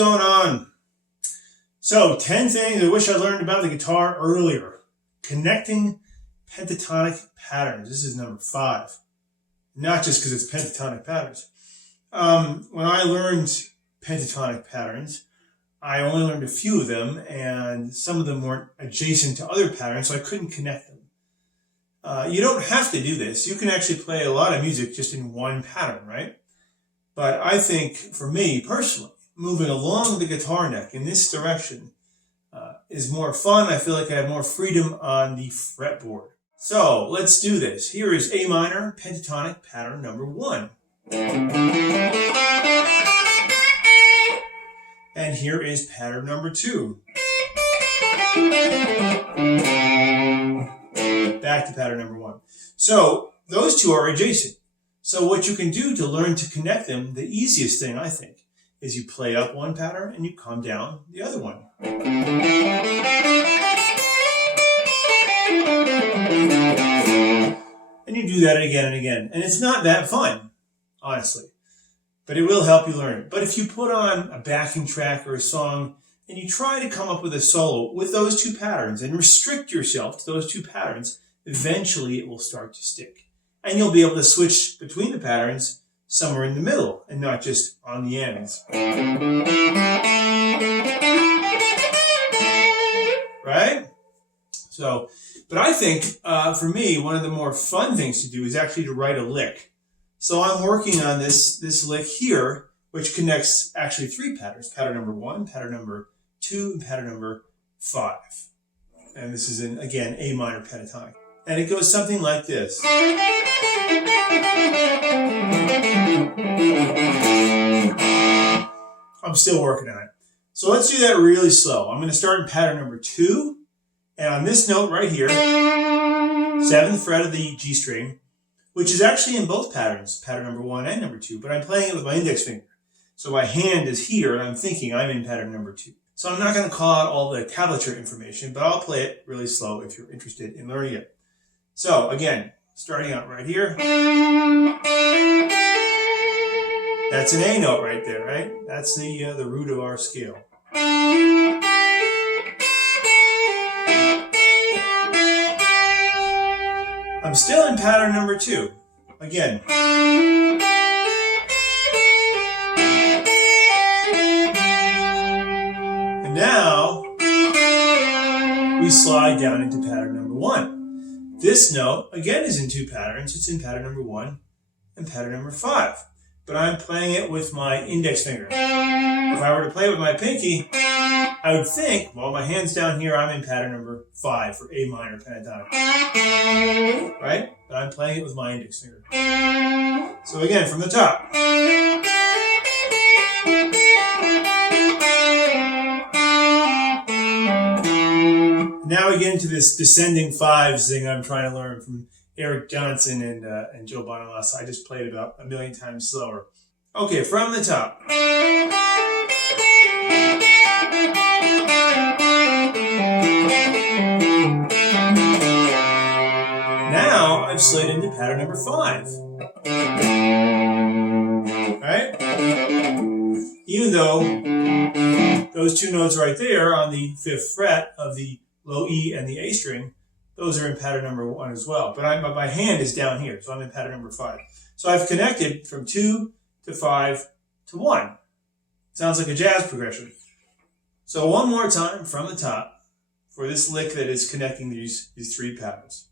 going on? So, 10 things I wish I learned about the guitar earlier. Connecting pentatonic patterns. This is number 5. Not just because it's pentatonic patterns. When I learned pentatonic patterns, I only learned a few of them, and some of them weren't adjacent to other patterns, so I couldn't connect them. You don't have to do this. You can actually play a lot of music just in one pattern, right? But I think, for me personally, moving along the guitar neck in this direction is more fun. I feel like I have more freedom on the fretboard. So let's do this. Here is A minor pentatonic pattern number 1. And here is pattern number 2. Back to pattern number 1. So those two are adjacent. So what you can do to learn to connect them, the easiest thing I think, is you play up one pattern and you come down the other one. And you do that again and again. And it's not that fun, honestly. But it will help you learn it. But if you put on a backing track or a song and you try to come up with a solo with those two patterns and restrict yourself to those two patterns, eventually it will start to stick. And you'll be able to switch between the patterns somewhere in the middle and not just on the ends. Right? So, but I think for me, one of the more fun things to do is actually to write a lick. So I'm working on this lick here, which connects actually 3 patterns. Pattern number 1, pattern number 2, and pattern number 5. And this is in, again, A minor pentatonic. And it goes something like this. I'm still working on it. So let's do that really slow. I'm going to start in pattern number 2. And on this note right here, 7th fret of the G string, which is actually in both patterns, pattern number 1 and number 2, but I'm playing it with my index finger. So my hand is here, and I'm thinking I'm in pattern number 2. So I'm not going to call out all the tablature information, but I'll play it really slow if you're interested in learning it. So again, starting out right here. That's an A note right there, right? That's the root of our scale. I'm still in pattern number 2. Again. And now we slide down into pattern number 1. This note, again, is in 2 patterns. It's in pattern number 1 and pattern number 5. But I'm playing it with my index finger. If I were to play it with my pinky, I would think, well, my hand's down here, I'm in pattern number 5 for A minor pentatonic. Right? But I'm playing it with my index finger. So again, from the top. Now we get into this descending 5s thing I'm trying to learn from Eric Johnson and Joe Bonamassa. I just played it about a million times slower. Okay, from the top. Now I've slid into pattern number 5. Right? Even though those 2 notes right there on the 5th fret of the low E and the A string, those are in pattern number 1 as well. But my hand is down here, so I'm in pattern number 5. So I've connected from 2 to 5 to 1. Sounds like a jazz progression. So one more time from the top for this lick that is connecting these 3 patterns.